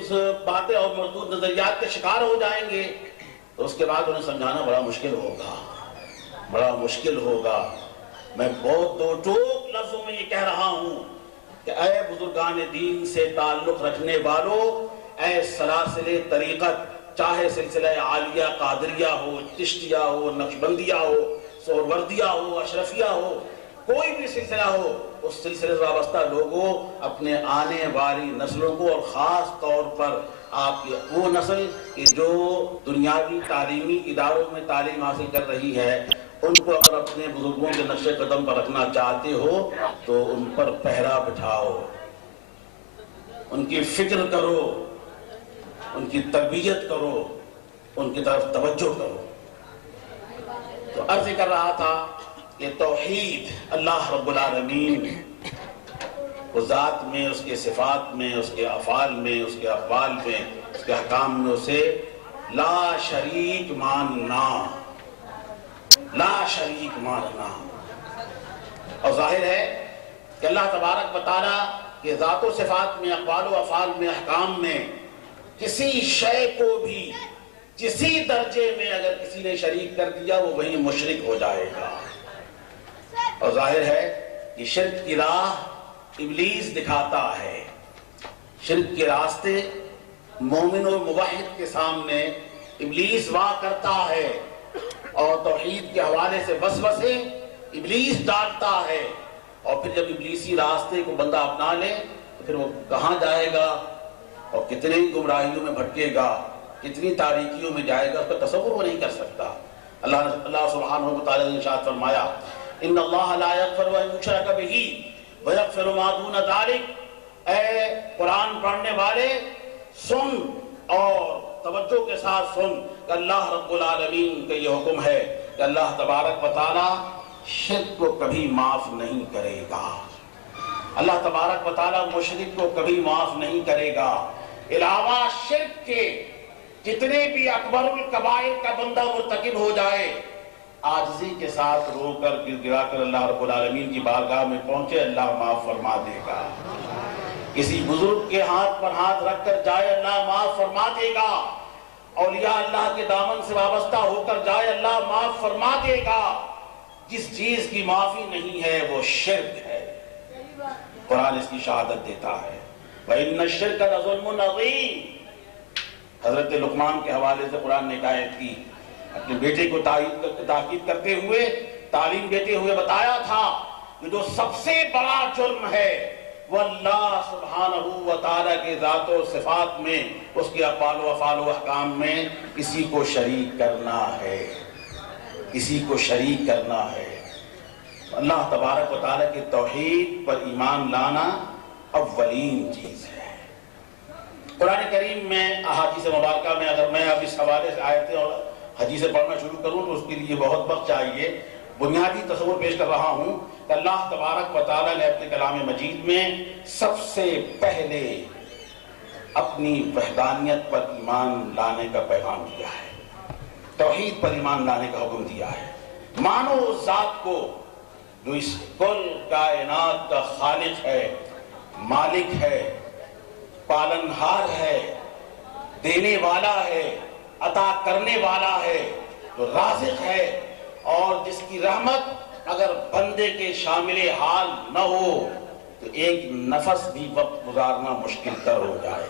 اس باتیں اور مردود نظریات کے شکار ہو جائیں گے تو اس کے بعد انہیں سمجھانا بڑا مشکل ہوگا. میں بہت دو ٹوک لفظوں میں یہ کہہ رہا ہوں کہ اے بزرگان دین سے تعلق رکھنے والوں، اے سلاسل طریقت، چاہے سلسلہ عالیہ قادریہ ہو، چشتیہ ہو، نقشبندیہ ہو، سہروردیہ ہو، اشرفیہ ہو، کوئی بھی سلسلہ ہو، اس سلسلے سے وابستہ لوگوں اپنے آنے والی نسلوں کو، اور خاص طور پر آپ کی وہ نسل کہ جو دنیاوی تعلیمی اداروں میں تعلیم حاصل کر رہی ہے، ان کو اگر اپنے بزرگوں کے نقش قدم پر رکھنا چاہتے ہو تو ان پر پہرا بٹھاؤ، ان کی فکر کرو، ان کی تربیت کرو، ان کی طرف توجہ کرو. تو عرض کر رہا تھا کہ توحید اللہ رب العالمین اس ذات میں، اس کے صفات میں، اس کے افعال میں، اس کے اقوال میں، اس کے احکام میں اسے لا شریک ماننا، اور ظاہر ہے کہ اللہ تبارک و تعالیٰ کے ذات و صفات میں، اقوال و افعال میں، احکام میں کسی شے کو بھی کسی درجے میں اگر کسی نے شریک کر دیا وہ وہیں مشرک ہو جائے گا. اور ظاہر ہے کہ شرک کی راہ ابلیس دکھاتا ہے، شرک کے راستے مومن و موحد کے سامنے ابلیس واہ کرتا ہے، اور توحید کے حوالے سے وسوسے ابلیس ڈالتا ہے. اور پھر جب ابلیسی راستے کو بندہ اپنا لے تو پھر وہ کہاں جائے گا اور کتنے گمراہیوں میں بھٹکے گا، کتنی تاریکیوں میں جائے گا، اس کا تصور وہ نہیں کر سکتا. اللہ سبحانہ و تعالی نے ارشاد فرمایا ان اللہ لا یغفر ان یشرک بہ ویغفر ما دون ذلک. اے قرآن پڑھنے والے سن اور توجہ کے ساتھ سن کہ اللہ رب العالمین کا یہ حکم ہے کہ اللہ تبارک و تعالی شرک کو کبھی معاف نہیں کرے گا. اللہ تبارک و تعالی مشرک کو کبھی معاف نہیں کرے گا. علاوہ شرک کے جتنے بھی اکبر الکبائر کا بندہ مرتکب ہو جائے، عاجزی کے ساتھ رو کر گر گرا کر اللہ رب العالمین کی بارگاہ میں پہنچے، اللہ معاف فرما دے گا. کسی بزرگ کے ہاتھ پر ہاتھ رکھ کر جائے، اللہ معاف فرما دے گا. اولیاء اللہ کے دامن سے وابستہ ہو کر جائے، اللہ معاف فرما دے گا. جس چیز کی معافی نہیں ہے وہ شرک ہے. قرآن اس کی شہادت دیتا ہے وَإِنَّ الشِّرْكَ لَظُلْمٌ عَظِيمٌ. حضرت لقمان کے حوالے سے قرآن نے آیت کی، اپنے بیٹے کو تاکید کرتے ہوئے، تعلیم دیتے ہوئے بتایا تھا کہ جو سب سے بڑا جرم ہے وہ اللہ سبحانہ و تعالیٰ کے ذات و صفات میں، اس کے اقوال و افعال و احکام میں کسی کو شریک کرنا ہے، کسی کو شریک کرنا ہے. اللہ تبارک و تعالیٰ کی توحید پر ایمان لانا اولین چیز ہے. قرآن کریم میں احادیث مبارکہ میں اگر میں اب اس حوالے سے آیتیں اور حدیثیں پڑھنا شروع کروں تو اس کے لیے بہت وقت چاہیے. بنیادی تصور پیش کر رہا ہوں کہ اللہ تبارک و تعالیٰ نے اپنے کلام مجید میں سب سے پہلے اپنی وحدانیت پر ایمان لانے کا پیغام دیا ہے، توحید پر ایمان لانے کا حکم دیا ہے. مانو اس ذات کو جو اس کل کائنات کا خالق ہے، مالک ہے، پالنہار ہے، دینے والا ہے، عطا کرنے والا ہے، جو رازق ہے، اور جس کی رحمت اگر بندے کے شامل حال نہ ہو تو ایک نفس بھی وقت گزارنا مشکل تر ہو جائے.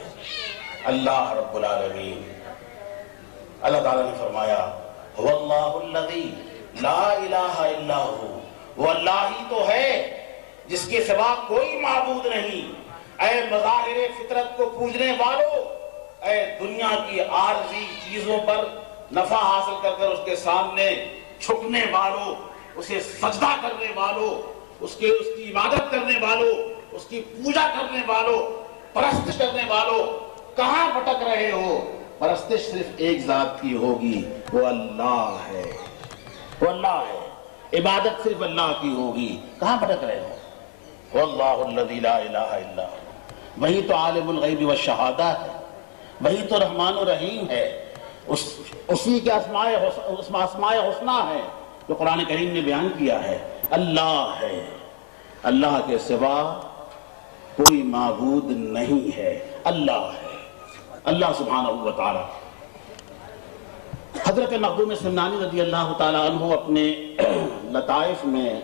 اللہ رب العالمین، اللہ تعالیٰ نے فرمایا هو اللہ الذی لا الہ الا ہو، وہ اللہ ہی تو ہے جس کے سوا کوئی معبود نہیں. اے مظاہر فطرت کو پوجنے والوں، اے دنیا کی عارضی چیزوں پر نفع حاصل کر کر اس کے سامنے چھکنے والوں، اسے سجدہ کرنے والوں، اس کی عبادت کرنے والوں، اس کی پوجا کرنے والوں، پرستش کرنے والوں، کہاں بھٹک رہے ہو؟ پرستش صرف ایک ذات کی ہوگی، وہ اللہ ہے، وہ اللہ ہے. عبادت صرف اللہ کی ہوگی، کہاں بھٹک رہے ہو؟ واللہ الذی لا الہ الا ہو. وہی تو عالم الغیب والشہادہ ہے، وہی تو رحمان و رحیم ہے، اسی کے اسماء حسنہ ہے جو قرآن کریم نے بیان کیا ہے. اللہ ہے، اللہ کے سوا کوئی معبود نہیں ہے، اللہ ہے. اللہ سبحانہ و تعالی۔ حضرت مخدوم سمنانی رضی اللہ تعالیٰ عنہ اپنے لطائف میں